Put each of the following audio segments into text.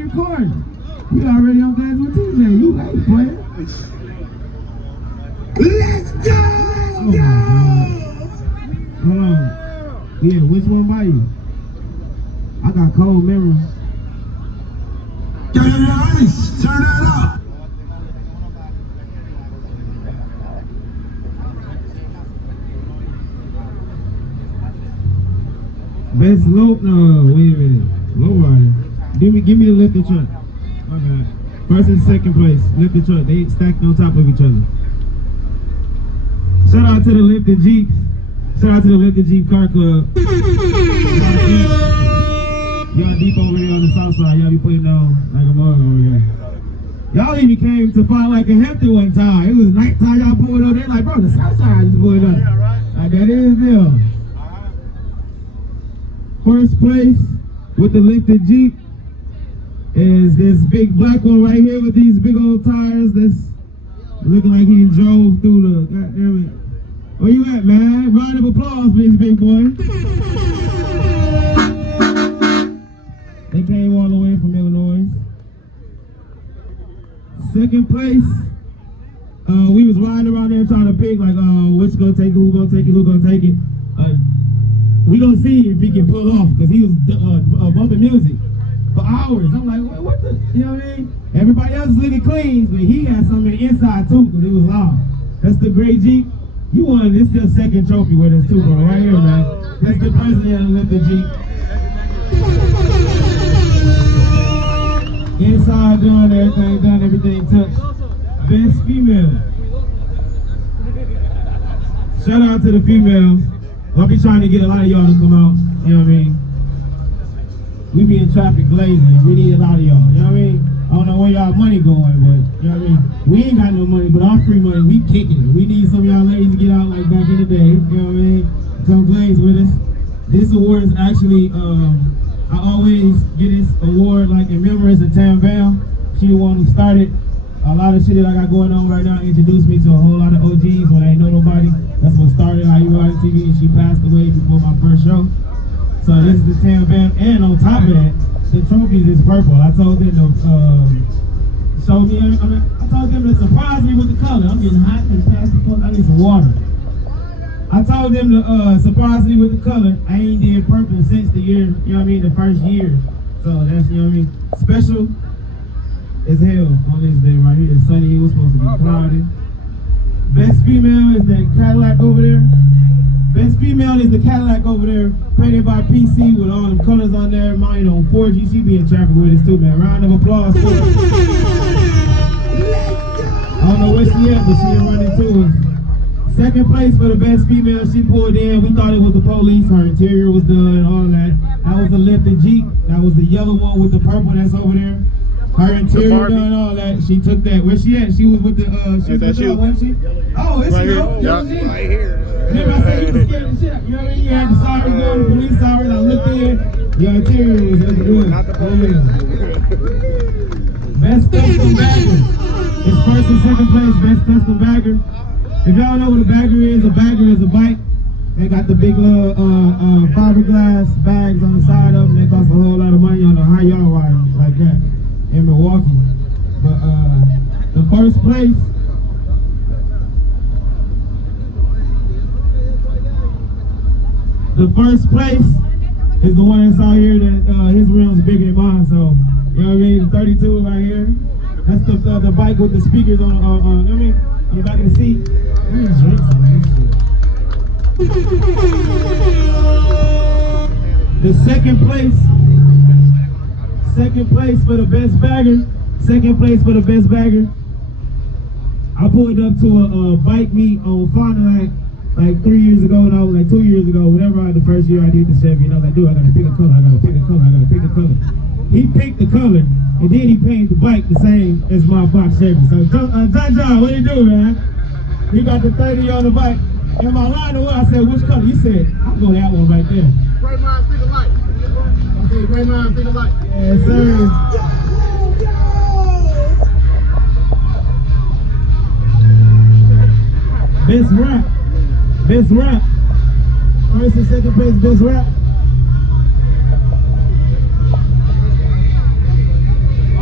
already recording. We already on Dance with TJ. You late, player. Let's go! Oh my God. Hold on. Yeah, which one by you? I got cold memory. Turn it ice. Turn that up. Best low, no, wait a minute. Low rider. Give me the lifted truck. Okay. First and second place, lifted truck. They stacked on top of each other. Shout out to the lifted Jeeps. Shout out to the lifted Jeep Car Club. Y'all deep over there on the south side. Y'all be putting on like a mug over here. Y'all even came to find like a Hampton one time. It was nighttime. Y'all pulled up. They like, bro, the south side just pulled up. Yeah, right. Like that is them. First place with the lifted Jeep is this big black one right here with these big old tires that's looking like he drove through the, goddamn it. Where you at, man? Round of applause for this big boy. They came all the way from Illinois. Second place, we was riding around there trying to pick like, what's gonna take it, who gonna take it, who gonna take it. We gonna see if he can pull off, because he was bumping music for hours. I'm like, what the, you know what I mean? Everybody else is looking clean, but he had something inside too, because it was loud. That's the gray Jeep. You won, this is your second trophy with us too, bro, right here, man. That's the president of the Jeep. Inside done, everything touched. Best female. Shout out to the females. I'll be trying to get a lot of y'all to come out, you know what I mean? We be in traffic blazing, we need a lot of y'all, you know what I mean? I don't know where y'all money going, but, you know what I mean? We ain't got no money, but our free money, we kicking it. We need some of y'all ladies to get out like back in the day, you know what I mean? Come blaze with us. This award is actually, I always get this award like in remembrance of Tam Bam. She the one who started a lot of shit that I got going on right now, introduced me to a whole lot of OGs when I ain't know nobody. That's what started How You Ride TV, and she passed away before my first show. So this is the Tam Bam, and on top of that, the trophies is purple. I told them to show me, I told them to surprise me with the color. I'm getting hot and past the fuck, I need some water. I told them to surprise me with the color. I ain't did purple since the year, you know what I mean, the first year. So that's, you know what I mean, special as hell on this day right here. It's sunny, it was supposed to be cloudy. Best female is that Cadillac over there. Best female is the Cadillac over there, painted by PC with all them colors on there. Mine on 4G, she be in traffic with us too, man. Round of applause for her. I don't know where she at, but she ain't running to us. Second place for the best female, she pulled in. We thought it was the police. Her interior was done, all that. That was the lifted Jeep. That was the yellow one with the purple that's over there. Her interior done, all that. She took that. Where she at? She was with the, she was with the, wasn't she? Oh, it's right you. Yeah, right here. Remember I said you was scared of shit. You know what I mean? You had the sirens going, the police sirens. I looked in. Your interior was looking good. Not the police. Best custom bagger. It's first and second place, best custom bagger. If y'all know what a bagger is a bike. They got the big fiberglass bags on the side of them. They cost a whole lot of money on the high yard riding like that in Milwaukee. But the first place, is the one that's out here that his rim's bigger than mine. So you know what I mean? 32 right here. That's the bike with the speakers on you know what I mean? On the back of the seat. Let me drink some of this shit. The second place for the best bagger. I pulled up to a bike meet on Fond du Lac like 3 years ago, and I was like 2 years ago, whatever. The first year I did the Chevy, and I was like, dude, I gotta pick a color. He picked the color, and then he painted the bike the same as my box Chevy. So John, what you do, man? He got the 30 on the bike. In my line of what I said, which color? He said, I'll go that one right there. Gray mind, figure light. I said, gray mind, figure light. Yes, sir. Best rap. First and second place, best rap.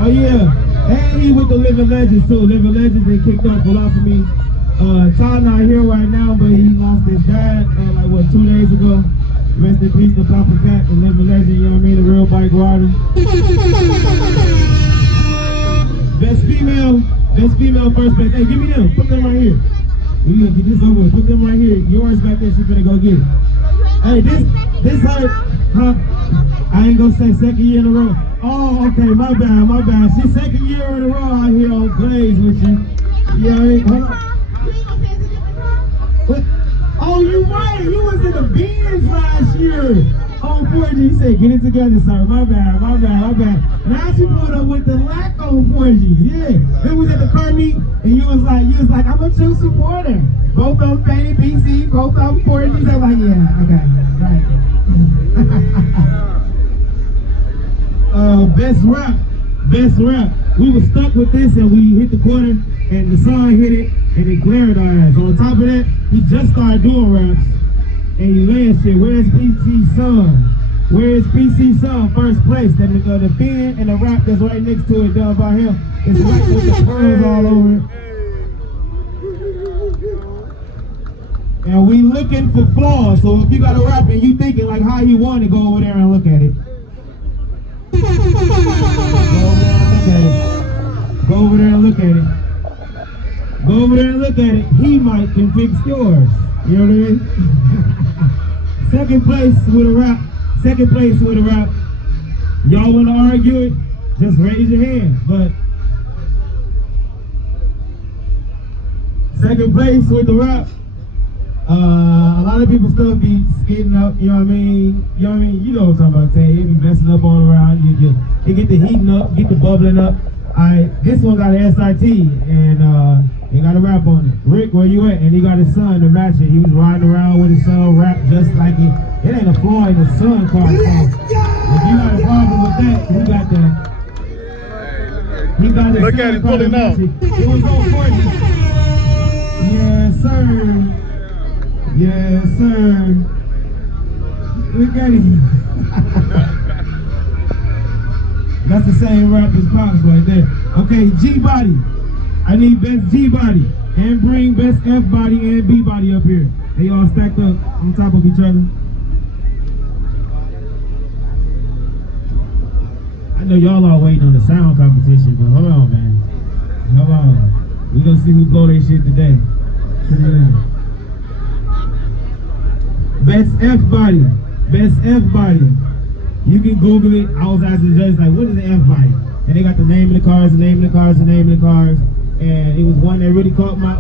Oh yeah, and he with the Living Legends too. Living Legends, they kicked off a lot for me. Todd not here right now, but he lost his dad like what 2 days ago. Rest in peace to Papa Cat, the Living Legend. You know what I mean, the real bike rider. Best female first place. Hey, give me them. Put them right here. We gotta get this over with. Put them right here. Yours back there. She's gonna go get it. Hey, this hurt. Huh? I ain't gonna say second year in a row. Oh, okay, my bad. She's second year in a row out here on Blaze with you. Yeah, hold on. What? Oh, you right. You was in the Beans last year on 4G. You said, get it together, sir. My bad. Now she pulled up with the lack on 4G. Yeah. It was at the car meet, and you was like, I'm a true supporter. Both of them painted PC, both of them 4Gs. I'm like, yeah, okay, right. Best rap. We were stuck with this and we hit the corner and the sun hit it and it glared our eyes. On top of that, he just started doing raps and he laying shit. Where's PC Sun? Where's PC Sun? First place. The pen and the rap that's right next to it done by him. It's right with the pearls all over it. And we looking for flaws. So if you got a rap and you thinking like how you want it, go over there and look at it. Go over there and look at it. He might can fix yours. You know what I mean? Second place with a rap. Y'all want to argue it? Just raise your hand. But second place with the rap. A lot of people still be skating up, you know what I mean? You know what I'm talking about, Tay. They be messing up all around. They get the heating up, get the bubbling up. This one got an SRT, and he got a rap on it. Rick, where you at? And he got his son to match it. He was riding around with his son, rap just like it. It ain't a flaw in the son car. So if you got a problem with that, he got that. He got his Look son at it, car to pulling match up. it. It was on 40. Yes, sir. Yes, sir. Look at him. That's the same rap as Pops right there. Okay, G-Body. I need best G-Body. And bring best F-Body and B-Body up here. They all stacked up on top of each other. I know y'all are waiting on the sound competition, but hold on, man. Hold on. We gonna see who blow their shit today. Best F-Body. You can Google it. I was asking the judge, like, what is the F-Body? And they got the name of the cars. And it was one that really caught my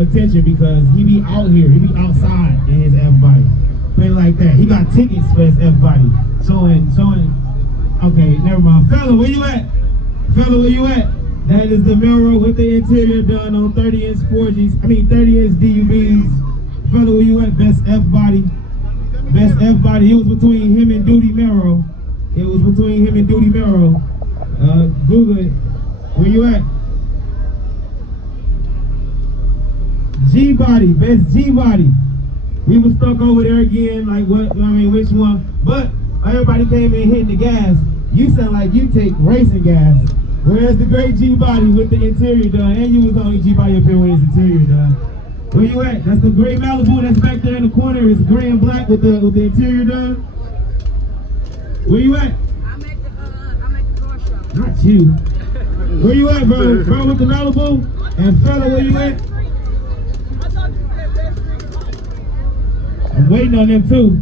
attention because he be out here. He be outside in his F-Body. Put it like that. He got tickets for his F-Body. Showing. Okay, never mind. Fella, where you at? That is the mirror with the interior done on 30-inch 4Gs. 30-inch DUBs. Fella, where you at? Best F-Body. It was between him and Duty Mero. Google it. Where you at? G-Body. Best G-Body. We was stuck over there again, like which one? But everybody came in hitting the gas. You sound like you take racing gas. Whereas the great G-Body with the interior done, and you was the only G-Body up here with his interior done. Where you at? That's the gray Malibu that's back there in the corner. It's gray and black with the interior done. Where you at? I'm at the car shop. Not you. Where you at, bro? Bro with the Malibu? And fella, where you at? I'm waiting on them too.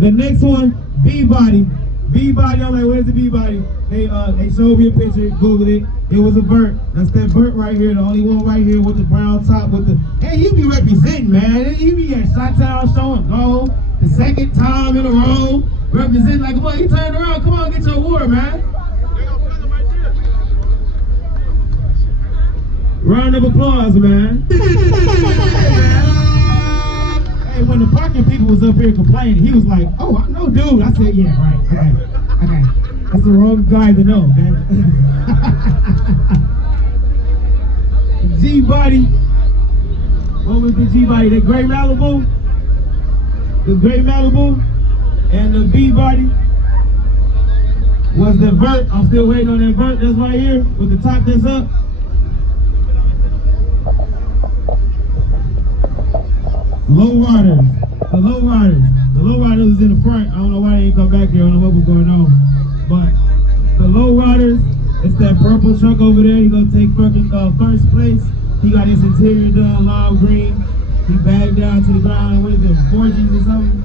The next one, B-Body. B-Body, I'm like, where's the B-Body? They showed me a picture, Googled it. It was a Vert. That's that Vert right here, the only one right here with the brown top with the. Hey, you be representing, man. You be at Chi-Town showing gold. The second time in a row. Representing like, come on, you turn around. Come on, get your award, man. Round of applause, man. Hey, when the parking people was up here complaining, he was like, oh, I know dude. I said, yeah, right, okay. That's the wrong guy to know, man. G-Body. What was the G-Body? The gray Malibu? And the B-Body. was the vert. I'm still waiting on that vert that's right here with the top that's up. Low riders. The low riders. The low riders is in the front. I don't know why they didn't come back here. I don't know what was going on. But the low riders, it's that purple truck over there. He's gonna take fucking first place. He got his interior done, lime green. He bagged down to the ground. What is it, 4Gs or something?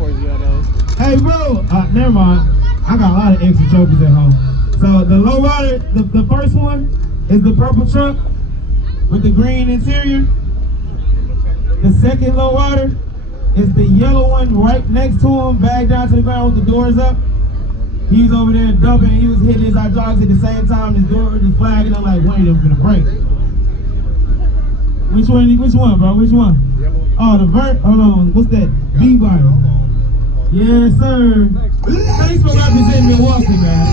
4G autos. Hey, bro. Never mind. I got a lot of extra trophies at home. So the low rider, the first one is the purple truck with the green interior. The second low rider is the yellow one right next to him, bagged down to the ground with the doors up. He was over there dumping. He was hitting his hydraulics at the same time. His door was just flagging. I'm like, one of them finna break. Which one, bro? Which one? Oh, the vert. Hold on. What's that? B-body. Yes, sir. Thanks for representing Milwaukee, man.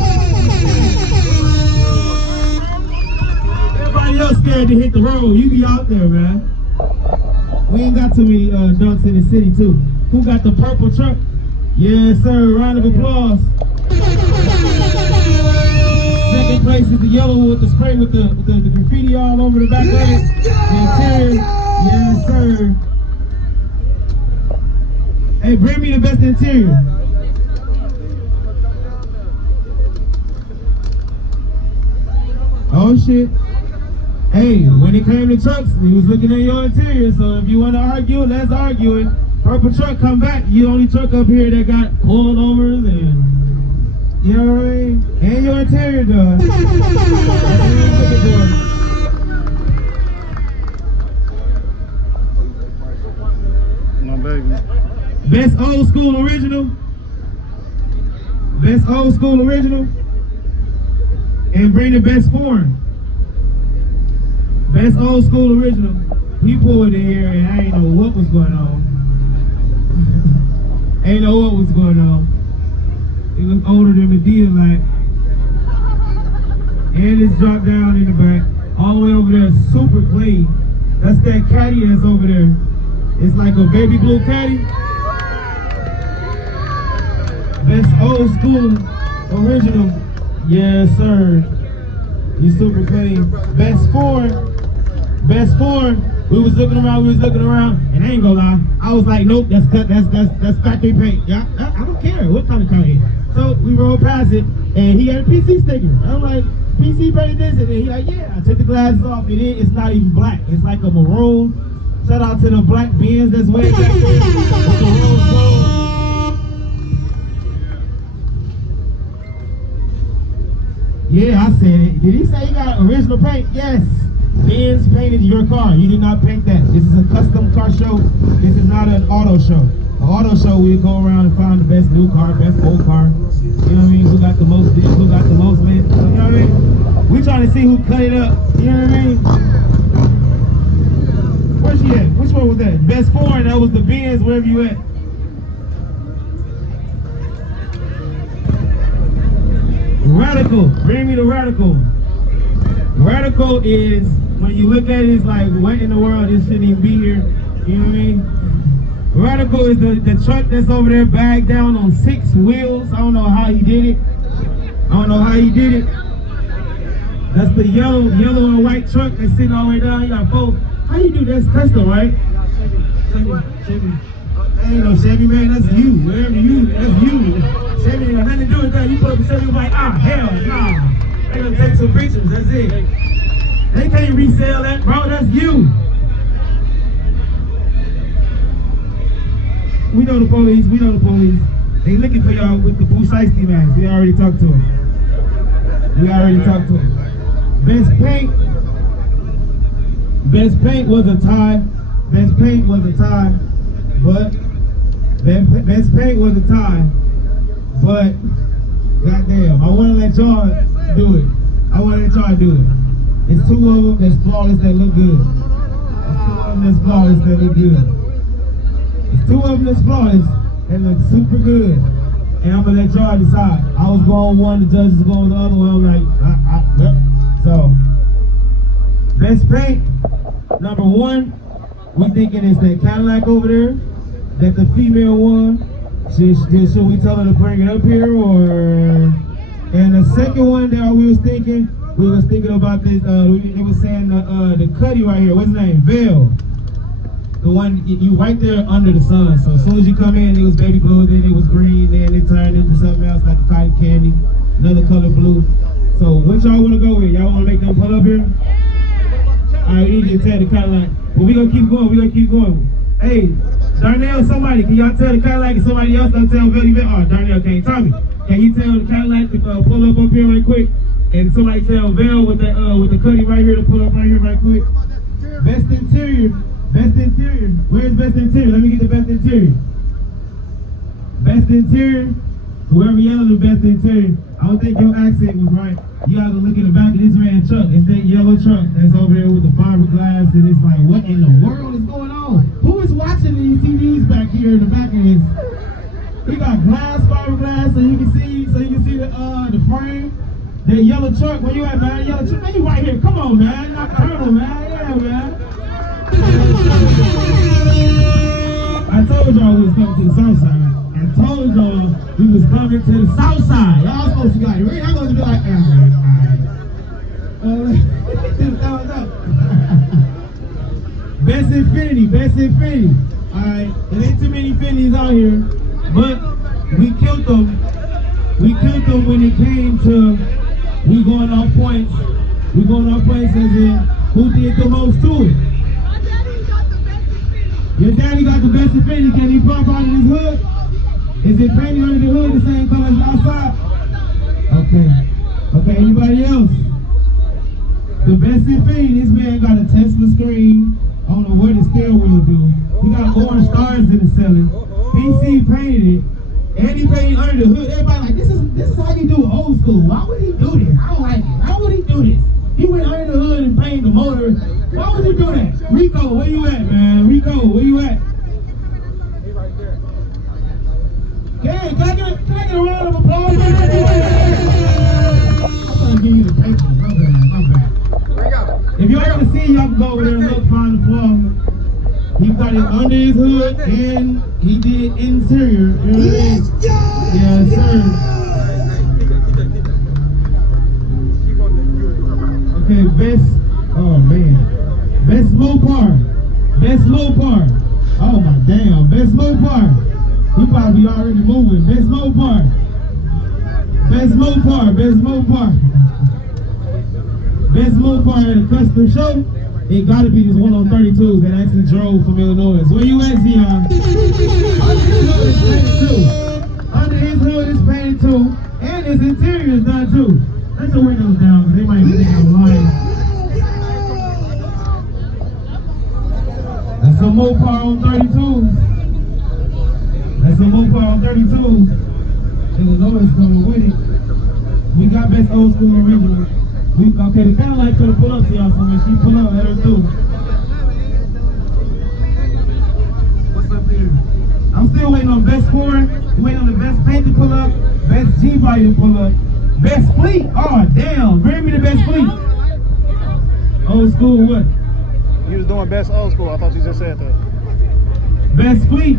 Everybody else scared to hit the road. You be out there, man. We ain't got too many dunks in the city, too. Who got the purple truck? Yes, sir. Round of applause. Second place is the yellow with the spray with the graffiti all over the back of it. The interior. Yes, sir. Hey, bring me the best interior. Oh, shit. Hey, when it came to trucks, he was looking at your interior, so if you want to argue, let's argue it. Purple truck, come back. You the only truck up here that got pullovers and, you know what I mean? And your interior done. That's what we're looking for. My baby. Best old school original. Best old school original. And bring the best foreign. Best old school original. He pulled in here and I ain't know what was going on. Ain't know what was going on. He looked older than Medea, like. And it's dropped down in the back. All the way over there, super clean. That's that caddy that's over there. It's like a baby blue caddy. Best old school original. Yes, sir. You super clean. Best foreign. Best foreign. We was looking around, and I ain't gonna lie. I was like, nope, that's factory paint. Yeah, I don't care what kind of color it is. So we rolled past it, and he had a PC sticker. I'm like, PC painted this, and then he like, yeah. I took the glasses off, and it's not even black. It's like a maroon. Shout out to the black Benz that's way back there with the rose gold. Yeah, I said it. Did he say he got original paint? Yes. Benz painted your car. You did not paint that. This is a custom car show. This is not an auto show. An auto show, we go around and find the best new car, best old car. You know what I mean? Who got the most this, who got the most lit. You know what I mean? We trying to see who cut it up. You know what I mean? Where's she at? Which one was that? Best foreign, that was the Benz, wherever you at. Radical. Bring me the Radical. Radical is, when you look at it, it's like, what in the world, this shouldn't even be here. You know what I mean? Radical is the truck that's over there bagged down on 6 wheels. I don't know how he did it. That's the yellow and white truck that's sitting all the way down. You got both. How you do that? That's custom, right? Chevy. That ain't no Chevy, man. That's you. Wherever you, that's you. Chevy ain't got nothing to do with that. You put up a Chevy, you're like, hell nah. They gonna take some pictures, that's it. They can't resell that, bro, that's you. We know the police. They looking for y'all with the Boo Shiesty mask. We already talked to them. Best paint was a tie. But goddamn, I wanna let y'all do it. It's 2 of them that's flawless that look good. It's 2 of them that's flawless that look super good. And I'm gonna let y'all decide. I was going one, the judges going the other one. I'm like, yep. So, best paint, number 1, we thinking it's that Cadillac over there that the female won. Should we tell her to bring it up here, or? And the second one that we was thinking about this. It was saying the Cuddy right here. What's his name? Vail. The one you right there under the sun. So as soon as you come in, it was baby blue, then it was green, then it turned into something else like a cotton candy, another color blue. So what y'all want to go with? Y'all want to make them pull up here? I need to tell the Cadillac. But we gonna keep going. Hey, Darnell, somebody, can y'all tell the Cadillac and somebody else don't tell Billy Bill? Oh, Darnell can't tell me. Can you tell the Cadillac to pull up here right quick? And somebody tell Bill with the Cuddy right here to pull up right here right quick. Best interior. Where's best interior? Let me get the best interior. Best interior. Whoever yelled the best interior. I don't think your accent was right. You gotta look in the back of this red truck. It's that yellow truck that's over there with the fiberglass, and it's like, what in the world is going on? Who is watching these TVs back here in the back of this? We got fiberglass, so you can see the frame. That yellow truck, where you at, man? Yellow truck, man, you right here. Come on, man. You're nocturnal, man. Yeah, man. I told y'all we was coming to the south side. I told y'all we was coming to the south side. Y'all supposed to be like, I'm supposed to be like, alright. Best Infinity. Alright, there ain't too many Infinities out here, but we killed them. When it came to we going off points as in who did the most to it. Your daddy got the best Infinity. Can he pop out of his hood? Is it painted under the hood the same color as outside? Okay, anybody else? The best Infinity, this man got a Tesla screen. I don't know what the steering wheel do. He got orange stars in the ceiling. PC painted it. And he painted under the hood. Everybody like, this is how you do it old school. Why would he do this? I don't like it. How would he do this? He went under the hood and painted the motor. Why would he do that? Rico, where you at, man? Rico, where you at? He right there. Yeah, can I get a round of applause? I'm gonna give you the paper. My bad. If y'all want to see, y'all can go over there and look, find the flaw. He got it under his hood and he did interior. Let's go! Yes, sir. Okay, best Mopar. Oh my damn, best Mopar. He probably already moving. Best Mopar. Best Mopar at a custom show. It gotta be this one on 32s that actually drove from Illinois. Where you at, Zion? Under his hood is painted too. And his interior is done too. Let the windows down, because they might be thinking I'm lying. That's a Mopar on 32s. Illinois gonna win it. We got best old school original. Okay, the Cadillac could have pulled up to y'all, so when she pull up, let her through. What's up here? I'm still waiting on best foreign, waiting on the best paint to pull up, best G-body to pull up, best fleet. Oh, damn, bring me the best fleet. Old school what? He was doing best old school. I thought you just said that. Best fleet.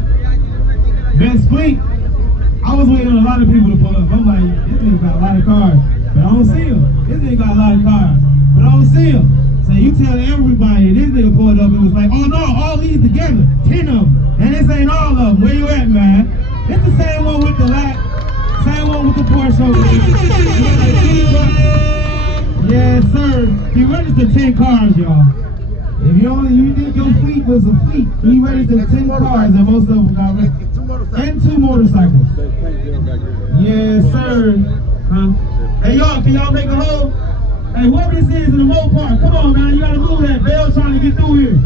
I was waiting on a lot of people to pull up. I'm like, this nigga got a lot of cars, but I don't see him. This nigga got a lot of cars, but I don't see him. So you tell everybody, this nigga pulled up and was like, oh no, all these together, 10 of them. And this ain't all of them. Where you at, man? It's the same one with the lack, same one with the Porsche over there. Yes, sir. He registered 10 cars, y'all. If you think your fleet was a fleet, he registered 10 cars and most of them got registered. And 2 motorcycles. Yes, sir. Hey, y'all, can y'all make a hole? Hey, whoever this is in the Mopar, come on, man, you gotta move that. Bell's trying to get through here.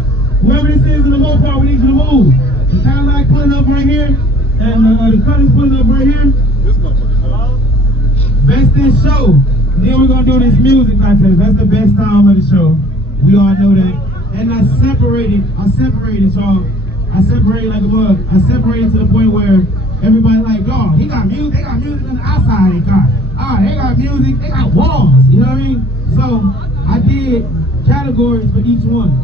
Whoever this is in the Mopar, we need you to move. The Cadillac pulling up right here, and the Cutter's pulling up right here. Best in show. Then we're gonna do this music contest. That's the best time of the show. We all know that. And I separated, y'all. I separated like a mug. I separated to the point where everybody like, y'all, he got music, they got music on the outside of their car. They got music, they got walls, you know what I mean? So I did categories for each one.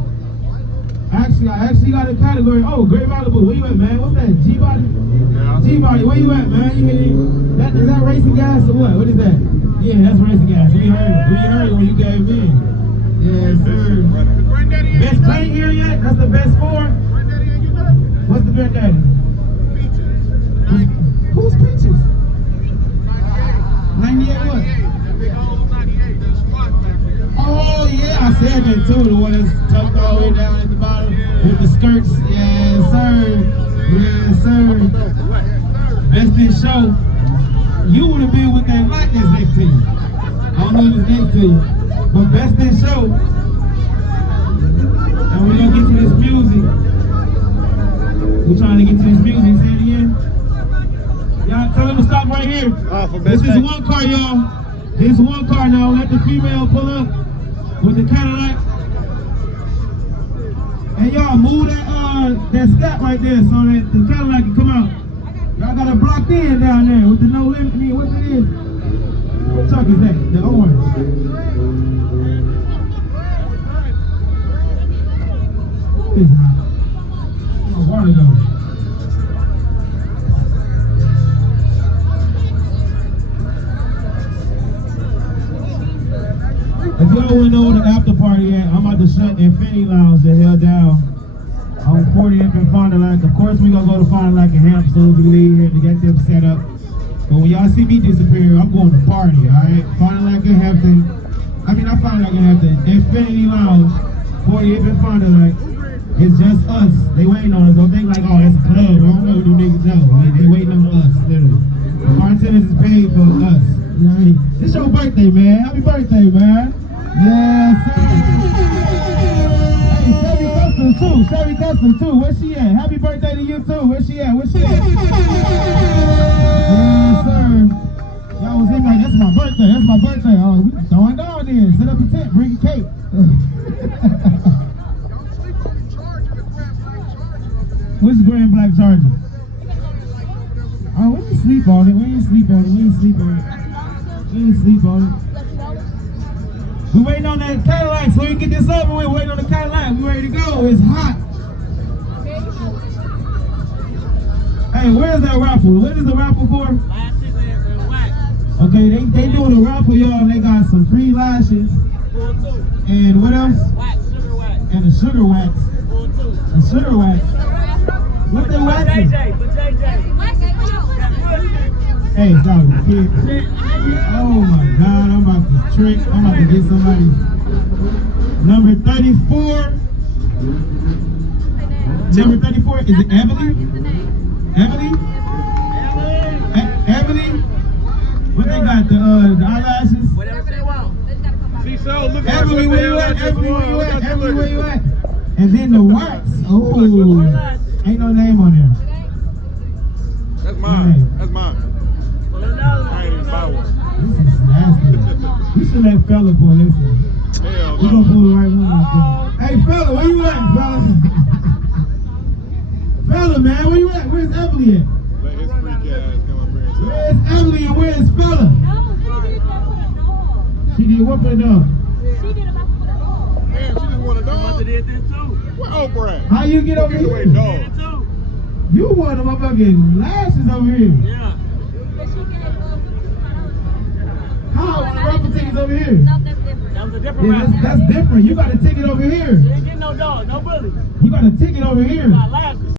I I actually got a category. Oh, Great Malibu. Where you at, man? What's that? G-Body? Yeah. G-Body, where you at, man? You mean, is that racing gas or what? What is that? Yeah, that's racing gas. We heard it when you gave in. Yes, sir. Granddaddy ain't Best paint here yet? That's the best four? Granddaddy ain't you know? What's the granddaddy? Peaches. Who's Peaches? 98. 98 what? That big old 98. That squat back there. Oh, yeah, I said that too. The one that's tucked all the way down at the bottom with the skirts. Yes, sir. Yes, sir. Best in show. You would have been with that light that's next to you. I don't know if it's next to you. But best in show. And we're going to get to this music. We're trying to get to this music. Say it again. Y'all tell them to stop right here. This is one car, y'all. This is one car now. Let the female pull up with the Cadillac. And y'all move that step right there so that the Cadillac can come out. Y'all got it blocked in down there with the no limit. I mean, what it is? What truck is that? The orange. Who is that? Oh, water go. If y'all wanna know where the after party at, I'm about to shut Infinity Lounge the hell down on 40th and Fond du Lac. Of course, we gonna go to Fond du Lac and Hamp soon as we leave here to get them set up. But when y'all see me disappear, I'm going to party, alright? Fond du Lac and Hampton. I mean, not Fond du Lac and Hampton. Infinity Lounge, 40th and Fond du Lac. It's just us. They waiting on us. Don't think like, oh, that's a club. I don't know what you niggas know. They waiting on us, literally. The bartenders is paid for us. You know what I mean? It's your birthday, man. Happy birthday, man. Yes, sir. Hey, Chevy Custom too. Chevy Custom too. Where's she at? Happy birthday to you too. Where's she at? Where's she at? Yes, sir. Y'all was in like, that's my birthday. That's my birthday. Oh, we throwing down there. Set up a tent. Bring a cake. What's the Grand Black Charger? Oh, we ain't sleep on it. We ain't sleep on it. We ain't sleep on it. We ain't sleep on it. We waiting on that Cadillac so we can get this over with. Waiting on the Cadillac. We ready to go. It's hot. Hey, where's that raffle? What is the raffle for? Lashes and wax. Okay, they doing a raffle, y'all. They got some free lashes. Full two. And what else? Wax, sugar wax. And a sugar wax. Full two. A sugar wax. What they For waxing? JJ, for JJ. Hey, stop it, kid. Oh my God, I'm about to trick. I'm about to get somebody. Number 34. Number 34, is it Emily? Emily? Emily? What they got, the eyelashes? Whatever they want. See, so look at Emily, where you at? Emily, where you at? Emily, where you at? And then the wax. Oh, ain't no name on there. That's mine. That's mine. I ain't even buy one. This is nasty. You should let fella pull this one. Hell We gonna no. pull the right one out there. Hey fella, where you at, fella? Fella, man, where you at? Where's Emily at? Let his freak ass come up here and say, Where's Emily and where's fella? She did what for the dog? damn, she just want a Mother dog. did this too. Where Oprah at? How you get over Get away, here? dog. Did it too. You want the motherfucking lashes over here. Yeah. How? The raffle tickets over here. That was a different Yeah, round. that's different. You got a ticket over here. You ain't getting no dog, no bully. You got a ticket over here. Got lashes.